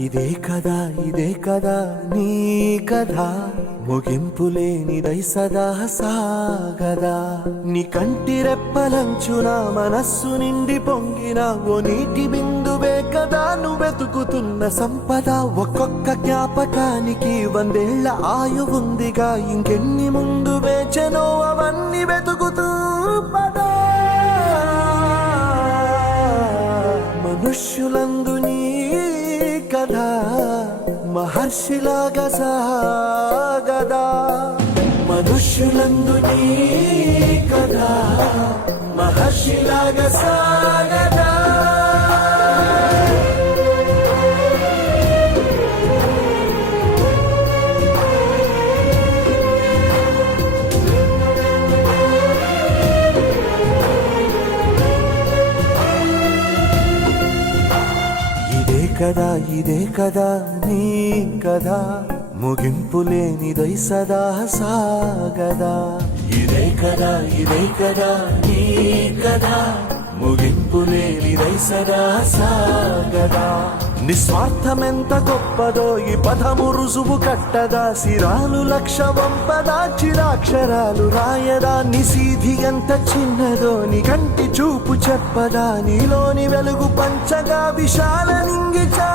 ఇదే కదా నీ కథ ముగింపులేనిదై సదా సాగదా. నీ కంటి రెప్పలంచున మనస్సు నిండి పొంగిన ఓ నీటి బిందువే కదా నువ్వెతుకుతున్న సంపద. ఒక్కొక్క జ్ఞాపకానికి 100 ఏళ్ల ఆయువుందిగా, ఇంకెన్ని ముందు వేచెనో అవన్నీ వెతుకుతూ పదా. మనుష్యులందు నీ కథ మహర్షిలాగా సాగదా. మనుష్యులందు నీ కథ మహర్షిలాగా సాగదా. ఇదే కదా నీ కథ ముగింపులేనిదై సదా సాగదా. ఇదే కదా నీ కథ ముగింపులేనిదై సదా సాగదా. నిస్వార్థమెంత గొప్పదో ఈ పదము రుజువు కట్టదా. సిరాలు 1,00,000 వంపదా, చిరాక్షరాలు రాయదా. నిశీధి ఎంత చిన్నదో నీ కంటి చూపు చెప్పదా. నీలోని వెలుగు పంచగా విశాల నింగిచా